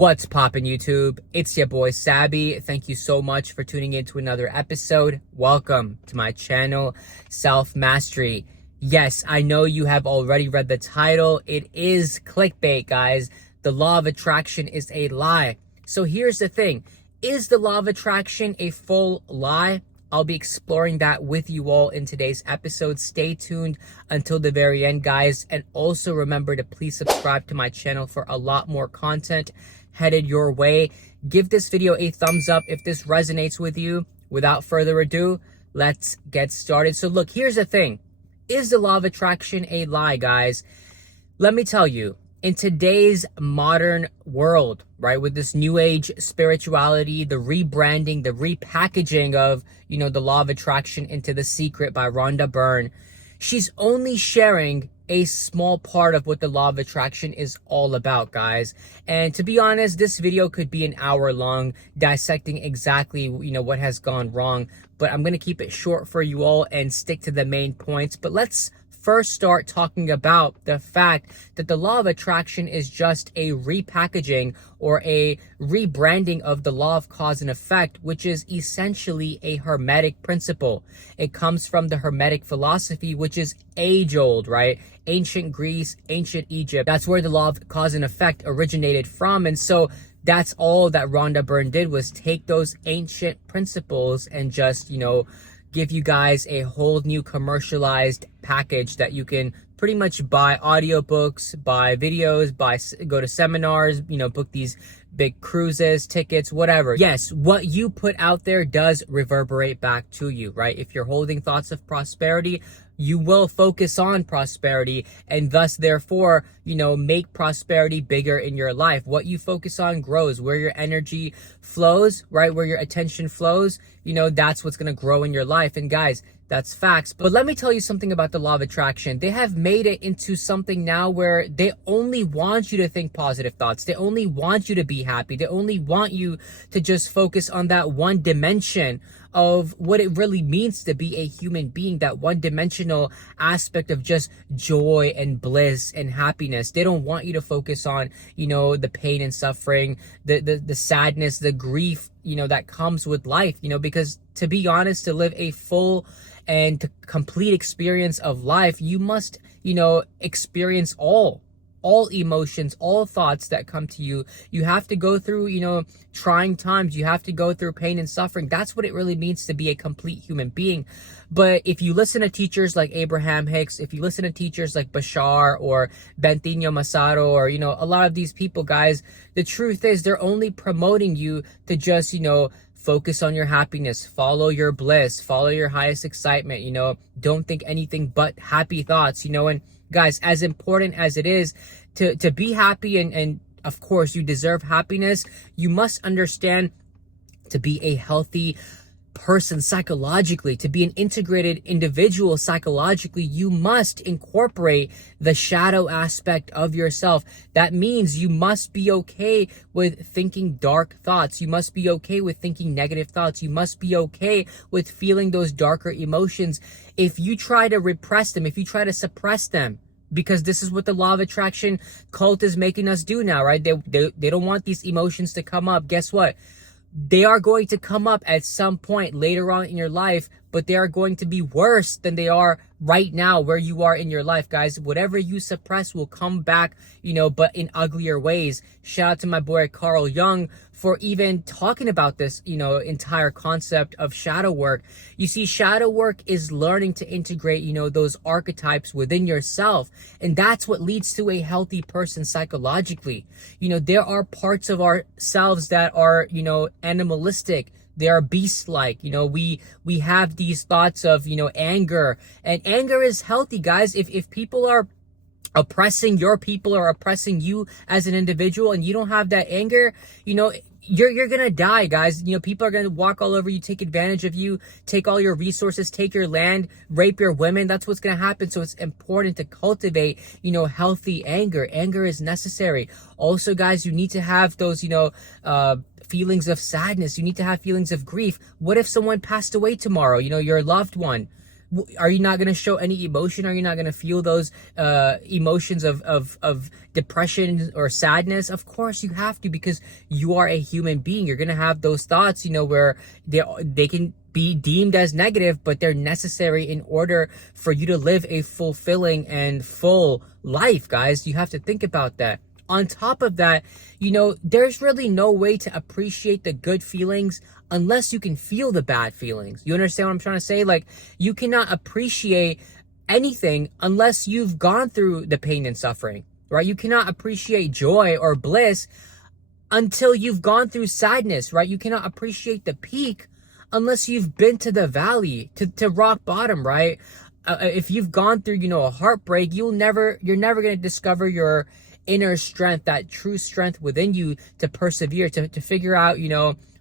What's poppin' YouTube? It's your boy Sabby. Thank you so much for tuning in to another episode. Welcome to my channel, Self Mastery. Yes, I know you have already read the title. It is clickbait, guys. The law of attraction is a lie. So here's the thing. Is the law of attraction a full lie? I'll be exploring that with you all in today's episode. Stay tuned until the very end, guys. And also remember to please subscribe to my channel for a lot more content headed your way. Give this video a thumbs up if this resonates with you. Without further ado, let's get started. So look, here's the thing. Is the law of attraction a lie, guys? Let me tell you, in today's modern world, right, with this new age spirituality, the rebranding, the repackaging of, the law of attraction into The Secret by Rhonda Byrne, she's only sharing a small part of what the law of attraction is all about, guys. And to be honest, this video could be an hour long, dissecting exactly, what has gone wrong. But I'm going to keep it short for you all and stick to the main points. But let's first start talking about the fact that the law of attraction is just a repackaging or a rebranding of the law of cause and effect, which is essentially a hermetic principle. It comes from the hermetic philosophy, which is age old, right? Ancient Greece, ancient Egypt. That's where the law of cause and effect originated from. And so that's all that Rhonda Byrne did, was take those ancient principles and just, give you guys a whole new commercialized package that you can pretty much buy audiobooks, buy videos, go to seminars, book these big cruises, tickets, whatever. Yes, what you put out there does reverberate back to you, right? If you're holding thoughts of prosperity, you will focus on prosperity and thus therefore, make prosperity bigger in your life. What you focus on grows. Where your energy flows, right? Where your attention flows, that's what's going to grow in your life. And guys, that's facts. But let me tell you something about the law of attraction. They have made it into something now where they only want you to think positive thoughts. They only want you to be happy. They only want you to just focus on that one dimension of what it really means to be a human being, that one-dimensional aspect of just joy and bliss and happiness. They don't want you to focus on, the pain and suffering, the sadness, the grief, that comes with life, because to be honest, to live a full and to complete experience of life, you must, experience all emotions, all thoughts that come to you. You have to go through, trying times. You have to go through pain and suffering. That's what it really means to be a complete human being. But if you listen to teachers like Abraham Hicks, if you listen to teachers like Bashar or Bentinho Massaro, or, a lot of these people, guys, the truth is they're only promoting you to just, focus on your happiness, follow your bliss, follow your highest excitement, don't think anything but happy thoughts, and guys, as important as it is to be happy and of course you deserve happiness, you must understand to be a healthy person psychologically, to be an integrated individual psychologically, you must incorporate the shadow aspect of yourself. That means you must be okay with thinking dark thoughts. You must be okay with thinking negative thoughts. You must be okay with feeling those darker emotions. If you try to repress them, if you try to suppress them, because this is what the law of attraction cult is making us do now, right? They don't want these emotions to come up. Guess what? They are going to come up at some point later on in your life, but they are going to be worse than they are right now where you are in your life, guys. Whatever you suppress will come back, but in uglier ways. Shout out to my boy Carl Jung for even talking about this, entire concept of shadow work. You see, shadow work is learning to integrate, those archetypes within yourself. And that's what leads to a healthy person psychologically. There are parts of ourselves that are, animalistic. They are beast-like. We have these thoughts of, anger. And anger is healthy, guys. If people are oppressing your people or oppressing you as an individual and you don't have that anger, you're gonna die, guys. People are gonna walk all over you, take advantage of you, take all your resources, take your land, rape your women. That's what's gonna happen. So it's important to cultivate, healthy anger. Anger is necessary. Also, guys, you need to have those, feelings of sadness. You need to have feelings of grief. What if someone passed away tomorrow? Your loved one. Are you not going to show any emotion? Are you not going to feel those emotions of depression or sadness? Of course you have to, because you are a human being. You're going to have those thoughts, where they can be deemed as negative, but they're necessary in order for you to live a fulfilling and full life, guys. You have to think about that. On top of that, there's really no way to appreciate the good feelings unless you can feel the bad feelings. You understand what I'm trying to say? Like, you cannot appreciate anything unless you've gone through the pain and suffering, right? You cannot appreciate joy or bliss until you've gone through sadness, right? You cannot appreciate the peak unless you've been to the valley, to rock bottom, right? If you've gone through, a heartbreak, you're never going to discover your inner strength, that true strength within you to persevere, to figure out,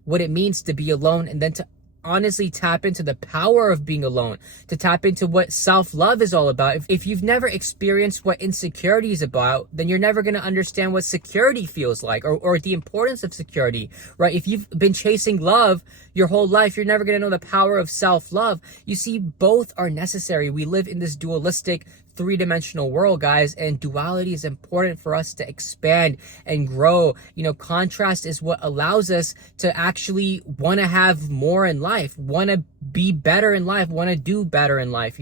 what it means to be alone, and then to honestly tap into the power of being alone, to tap into what self-love is all about. If you've never experienced what insecurity is about, then you're never going to understand what security feels like, or the importance of security, right? If you've been chasing love your whole life, you're never going to know the power of self-love. You see, both are necessary. We live in this dualistic, three-dimensional world, guys, and duality is important for us to expand and grow. Contrast is what allows us to actually want to have more in life, want to be better in life, want to do better in life,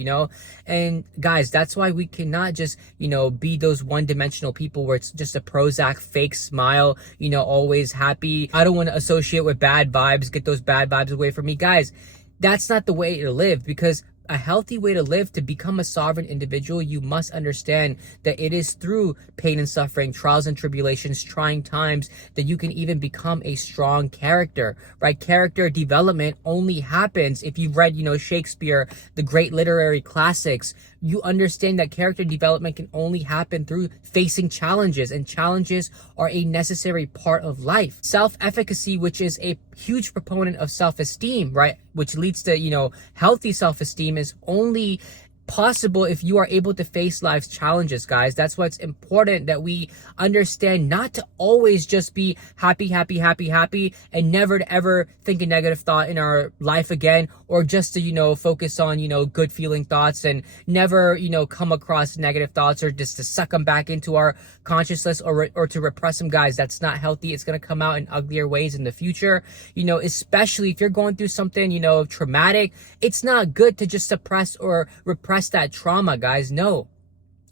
and guys, that's why we cannot just be those one-dimensional people where it's just a Prozac fake smile, always happy. I don't want to associate with bad vibes, get those bad vibes away from me. Guys, that's not the way to live, because a healthy way to live, to become a sovereign individual, you must understand that it is through pain and suffering, trials and tribulations, trying times, that you can even become a strong character, right? Character development only happens if you've read, Shakespeare, the great literary classics. You understand that character development can only happen through facing challenges, and challenges are a necessary part of life. Self-efficacy, which is a huge proponent of self-esteem, right? Which leads to, healthy self-esteem, is only possible if you are able to face life's challenges, guys. That's why it's important that we understand not to always just be happy, and never to ever think a negative thought in our life again, or just to, focus on, good feeling thoughts, and never, come across negative thoughts, or just to suck them back into our consciousness, or to repress them. Guys, that's not healthy. It's going to come out in uglier ways in the future, especially if you're going through something, traumatic. It's not good to just suppress or repress that trauma, guys. No,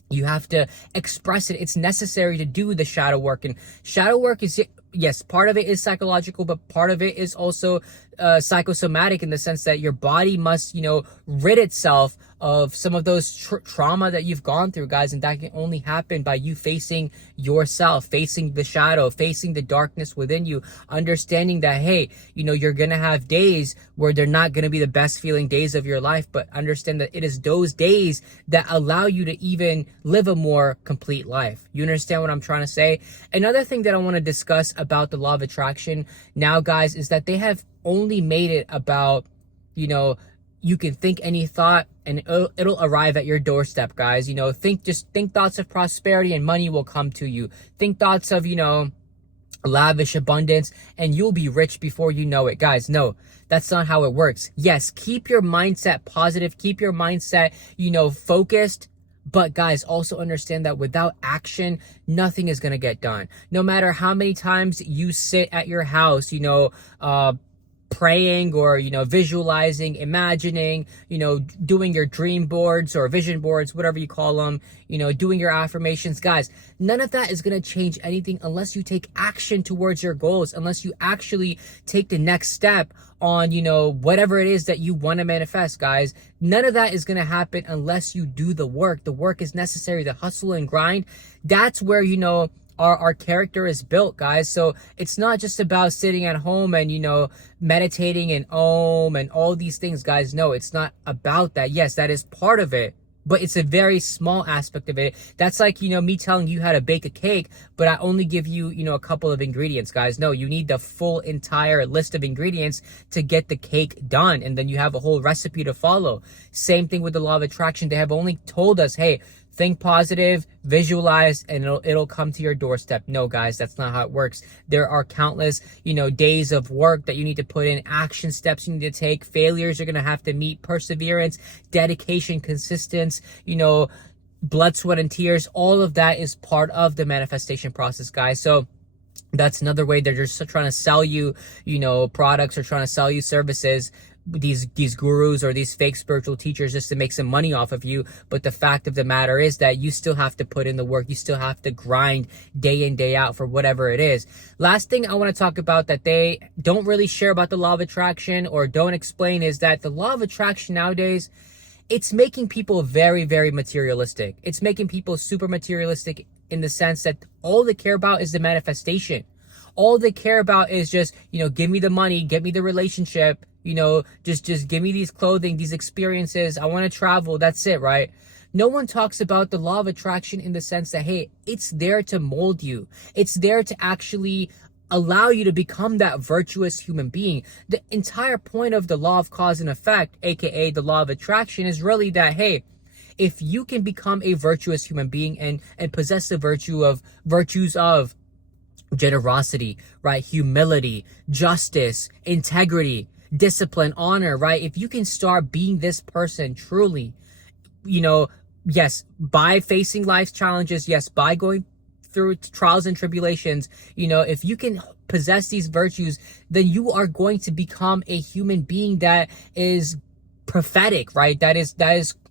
you have to express it. It's necessary to do the shadow work, and shadow work is, yes, part of it is psychological, but part of it is also psychosomatic, in the sense that your body must, rid itself of some of those trauma that you've gone through, guys. And that can only happen by you facing yourself, facing the shadow, facing the darkness within you, understanding that, hey, you're gonna have days where they're not gonna be the best feeling days of your life, but understand that it is those days that allow you to even live a more complete life. You understand what I'm trying to say? Another thing that I want to discuss about the law of attraction now, guys, is that they have only made it about, you can think any thought and it'll arrive at your doorstep, guys. Think thoughts of prosperity and money will come to you. Think thoughts of, lavish abundance, and you'll be rich before you know it. Guys, no, that's not how it works. Yes, keep your mindset positive, keep your mindset, focused. But guys, also understand that without action, nothing is going to get done. No matter how many times you sit at your house, praying, or visualizing, imagining, doing your dream boards or vision boards, whatever you call them, doing your affirmations. Guys, none of that is going to change anything unless you take action towards your goals, unless you actually take the next step on whatever it is that you want to manifest. Guys, none of that is going to happen unless you do the work. The work is necessary, the hustle and grind. That's where our character is built, guys. So it's not just about sitting at home and meditating and Om and all these things, guys. No, it's not about that. Yes, that is part of it, but it's a very small aspect of it. That's like, me telling you how to bake a cake, but I only give you, a couple of ingredients, guys. No, you need the full entire list of ingredients to get the cake done. And then you have a whole recipe to follow. Same thing with the law of attraction. They have only told us, hey, think positive, visualize, and it'll come to your doorstep. No, guys, that's not how it works. There are countless, days of work that you need to put in, action steps you need to take, failures you're going to have to meet, perseverance, dedication, consistency, blood, sweat, and tears. All of that is part of the manifestation process, guys. So that's another way they're just trying to sell you, products, or trying to sell you services, these gurus or these fake spiritual teachers, just to make some money off of you. But the fact of the matter is that you still have to put in the work. You still have to grind day in, day out for whatever it is. Last thing I want to talk about that they don't really share about the law of attraction or don't explain is that the law of attraction nowadays, it's making people very, very materialistic. It's making people super materialistic in the sense that all they care about is the manifestation. All they care about is just, give me the money, get me the relationship, just give me these clothing, these experiences. I want to travel. That's it, right? No one talks about the law of attraction in the sense that, hey, it's there to mold you. It's there to actually allow you to become that virtuous human being. The entire point of the law of cause and effect, aka the law of attraction, is really that, hey, if you can become a virtuous human being and possess the virtues of generosity, right? Humility, justice, integrity, discipline, honor, right? If you can start being this person truly, yes, by facing life's challenges, yes, by going through trials and tribulations, if you can possess these virtues, then you are going to become a human being that is prophetic, right? That is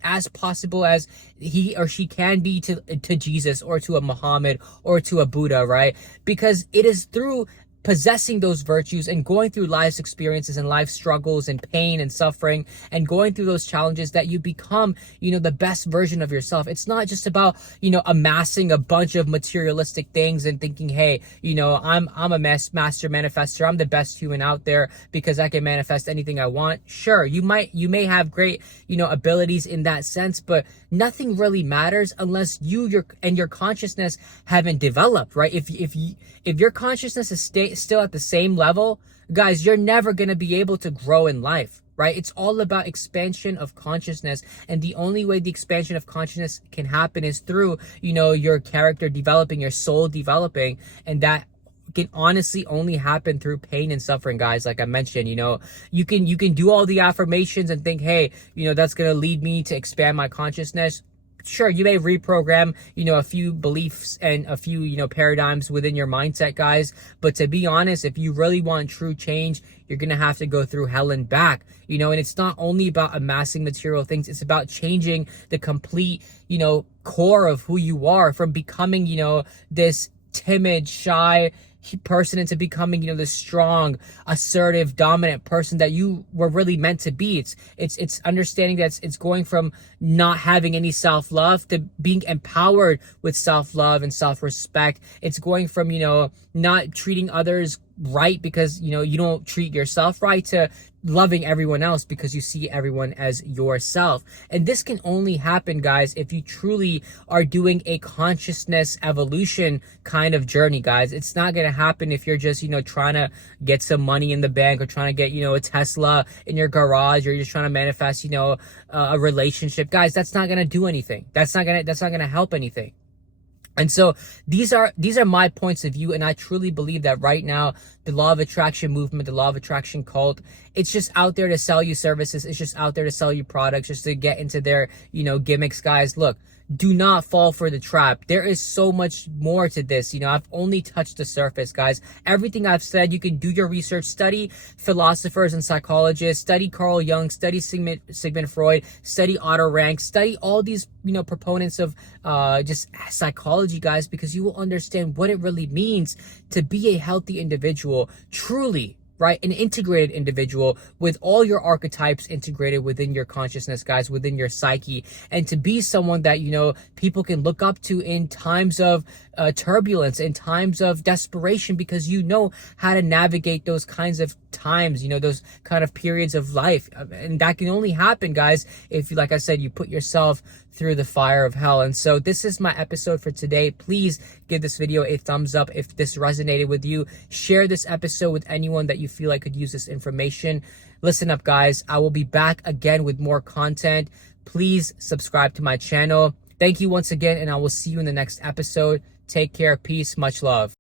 as possible as he or she can be to Jesus or to a Muhammad or to a Buddha, right? Because it is through possessing those virtues and going through life's experiences and life struggles and pain and suffering and going through those challenges that you become, the best version of yourself. It's not just about, amassing a bunch of materialistic things and thinking, hey, I'm a master manifester. I'm the best human out there because I can manifest anything I want. Sure, you may have great, abilities in that sense, but nothing really matters unless your consciousness haven't developed, right? If your consciousness is still at the same level, guys, you're never going to be able to grow in life, right? It's all about expansion of consciousness. And the only way the expansion of consciousness can happen is through, your character developing, your soul developing. And that can honestly only happen through pain and suffering, guys. Like I mentioned, you can do all the affirmations and think, hey, that's going to lead me to expand my consciousness. Sure, you may reprogram, a few beliefs and a few, paradigms within your mindset, guys. But to be honest, if you really want true change, you're going to have to go through hell and back, and it's not only about amassing material things. It's about changing the complete, core of who you are, from becoming, this timid, shy person into becoming, the strong, assertive, dominant person that you were really meant to be. It's understanding that it's going from not having any self-love to being empowered with self-love and self-respect. It's going from, not treating others right because, you don't treat yourself right, to loving everyone else because you see everyone as yourself. And this can only happen, guys, if you truly are doing a consciousness evolution kind of journey, guys. It's not going to happen if you're just, trying to get some money in the bank or trying to get, a Tesla in your garage, or you're just trying to manifest, a relationship. Guys, that's not going to do anything. That's not going to help anything. And so these are my points of view, and I truly believe that right now the law of attraction movement, the law of attraction cult, it's just out there to sell you services. It's just out there to sell you products, just to get into their, gimmicks, guys. Look, do not fall for the trap. There is so much more to this. I've only touched the surface, guys. Everything I've said, you can do your research, study philosophers and psychologists, study Carl Jung, study Sigmund Freud, study Otto Rank, study all these, proponents of just psychology, guys, because you will understand what it really means to be a healthy individual, truly. Right? An integrated individual with all your archetypes integrated within your consciousness, guys, within your psyche, and to be someone that, people can look up to in times of turbulence, in times of desperation, because you know how to navigate those kinds of times, those kind of periods of life. And that can only happen, guys, if, like I said, you put yourself through the fire of hell. And so this is my episode for today. Please give this video a thumbs up if this resonated with you. Share this episode with anyone that you feel like could use this information. Listen up, guys. I will be back again with more content. Please subscribe to my channel. Thank you once again, and I will see you in the next episode. Take care. Peace. Much love.